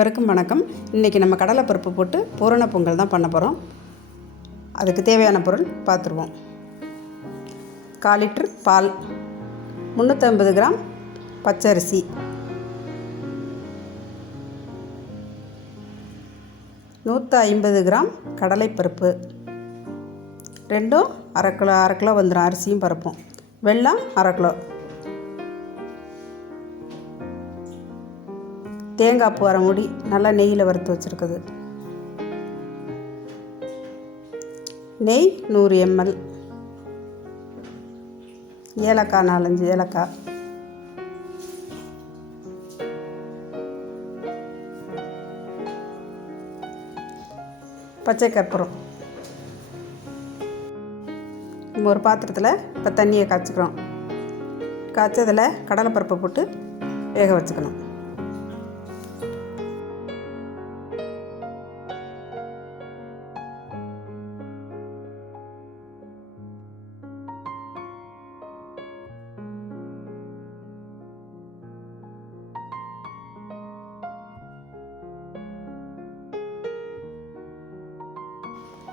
அனைவருக்கும் வணக்கம். இன்றைக்கி நம்ம கடலைப்பருப்பு போட்டு பூரண பொங்கல் தான் பண்ண போகிறோம். அதுக்கு தேவையான பொருள் பார்த்துருவோம். 1/4 லிட்டர் பால், 350 கிராம் பச்சரிசி, 150 கிராம் கடலைப்பருப்பு, ரெண்டும் அரை கிலோ வந்துடும். அரிசியும் பருப்பும். வெல்லம் 1/2 கிலோ, தேங்காய் பூ 1/2 மூடி நல்லா நெய்யில் வறுத்து வச்சுருக்குது, நெய் 100 ml, ஏலக்காய் 4-5 ஏலக்காய், பச்சை கற்பூரம். ஒரு பாத்திரத்தில் இப்போ தண்ணியை காய்ச்சிக்கிறோம். காய்ச்சதில் கடலைப்பருப்பை போட்டு வேக வச்சுக்கணும்.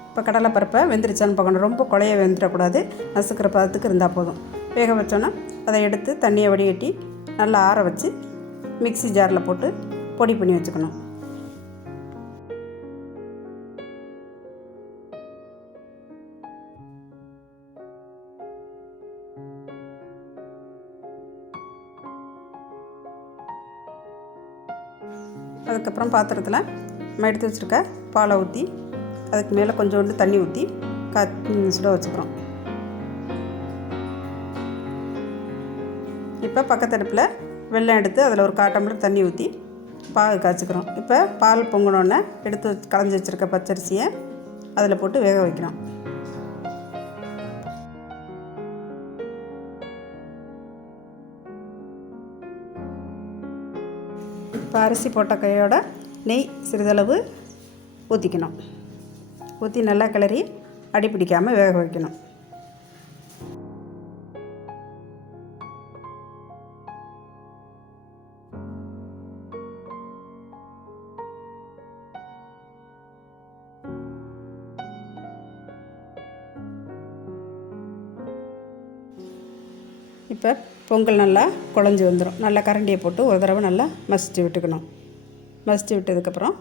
இப்போ கடலைப்பருப்பை வெந்துருச்சான்னு பார்க்கணும். ரொம்ப குழைய வெந்துடக்கூடாது, நசுக்கிற பதத்துக்கு இருந்தால் போதும். வேக வச்சோன்னா அதை எடுத்து தண்ணியை வடிகட்டி நல்லா ஆற வச்சு மிக்ஸி ஜாரில் போட்டு பொடி பண்ணி வச்சுக்கணும். அதுக்கப்புறம் பாத்திரத்தில் நம்ம எடுத்து வச்சுருக்க பாலை ஊற்றி அதுக்கு மேலே கொஞ்சோண்டு தண்ணி ஊற்றி சுட வச்சுக்கிறோம். இப்போ பக்கத்தடுப்பில் வெல்லம் எடுத்து அதில் ஒரு 1/4 டம்ளர் தண்ணி ஊற்றி பாகு காய்ச்சிக்கிறோம். இப்போ பால் பொங்கினோடனே எடுத்து களைஞ்சி வச்சுருக்க பச்சரிசியை அதில் போட்டு வேக வைக்கிறோம். இப்போ அரிசி போட்ட கையோட நெய் சிறிதளவு ஊற்றிக்கணும். ஊற்றி நல்லா கிளறி அடி பிடிக்காமல் வேக வைக்கணும். இப்போ பொங்கல் நல்லா குழஞ்சி வந்துடும். நல்லா கரண்டியை போட்டு ஒரு தடவை நல்லா மசிச்சு விட்டுக்கணும். மசிச்சு விட்டதுக்கப்புறம்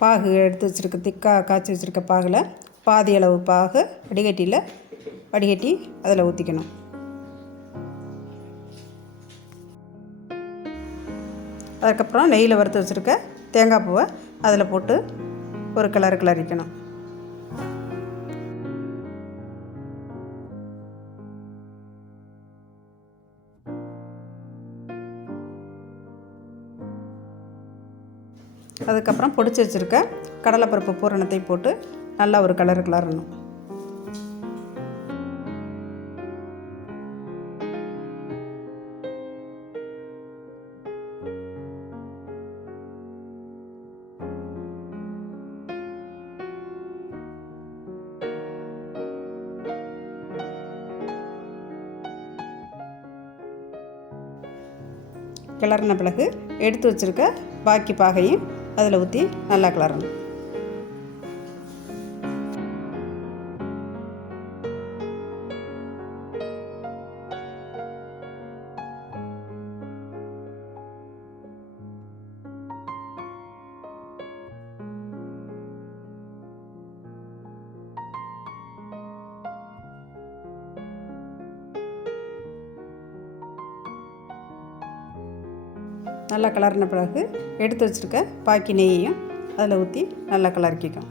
பாகு எடுத்து வச்சுருக்க திக்காக காய்ச்சி வச்சுருக்க பாகில் பாதி அளவு பாகு வடிகட்டி அதில் ஊற்றிக்கணும். அதுக்கப்புறம் நெய்யில் வறுத்து வச்சுருக்க தேங்காய் பூவை அதில் போட்டு ஒரு கிளறிக்கணும். அதுக்கப்புறம் பொடிச்சு வச்சுருக்க கடலைப்பருப்பு பூரணத்தை போட்டு நல்லா ஒரு கிளறணும். கிளறின பிறகு எடுத்து வச்சுருக்க பாக்கி பாகையும் அதில் ஊற்றி நல்லா கிளறணும். நல்லா கிளறின பிறகு எடுத்து வச்சுருக்க பாக்கி நெய்யையும் அதில் ஊற்றி நல்லா கிளறிக்கும்.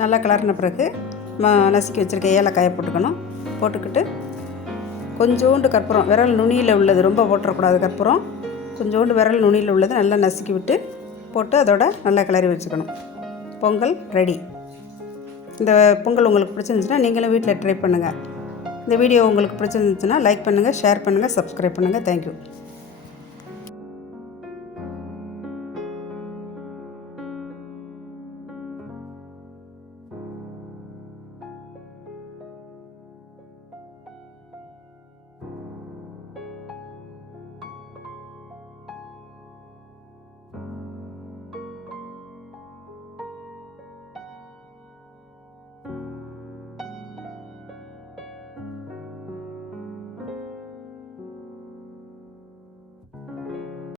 நல்லா கிளறின பிறகு நசுக்கி வச்சுருக்க ஏலக்காயை போட்டுக்கிட்டு கொஞ்சோண்டு கற்பூரம், விரல் நுனியில் உள்ளது, ரொம்ப போட்டுறக்கூடாது. கற்பூரம் கொஞ்சோண்டு விரல் நுனியில் உள்ளது நல்லா நசுக்கி விட்டு போட்டு அதோட நல்லா கிளறி வச்சுக்கணும். பொங்கல் ரெடி. இந்த பொங்கல் உங்களுக்கு பிடிச்சிருந்துச்சுன்னா நீங்களும் வீட்டில் ட்ரை பண்ணுங்கள். இந்த வீடியோ உங்களுக்கு பிடிச்சிருந்துச்சுன்னா லைக் பண்ணுங்கள், ஷேர் பண்ணுங்கள், சப்ஸ்கிரைப் பண்ணுங்கள். தேங்க்யூ.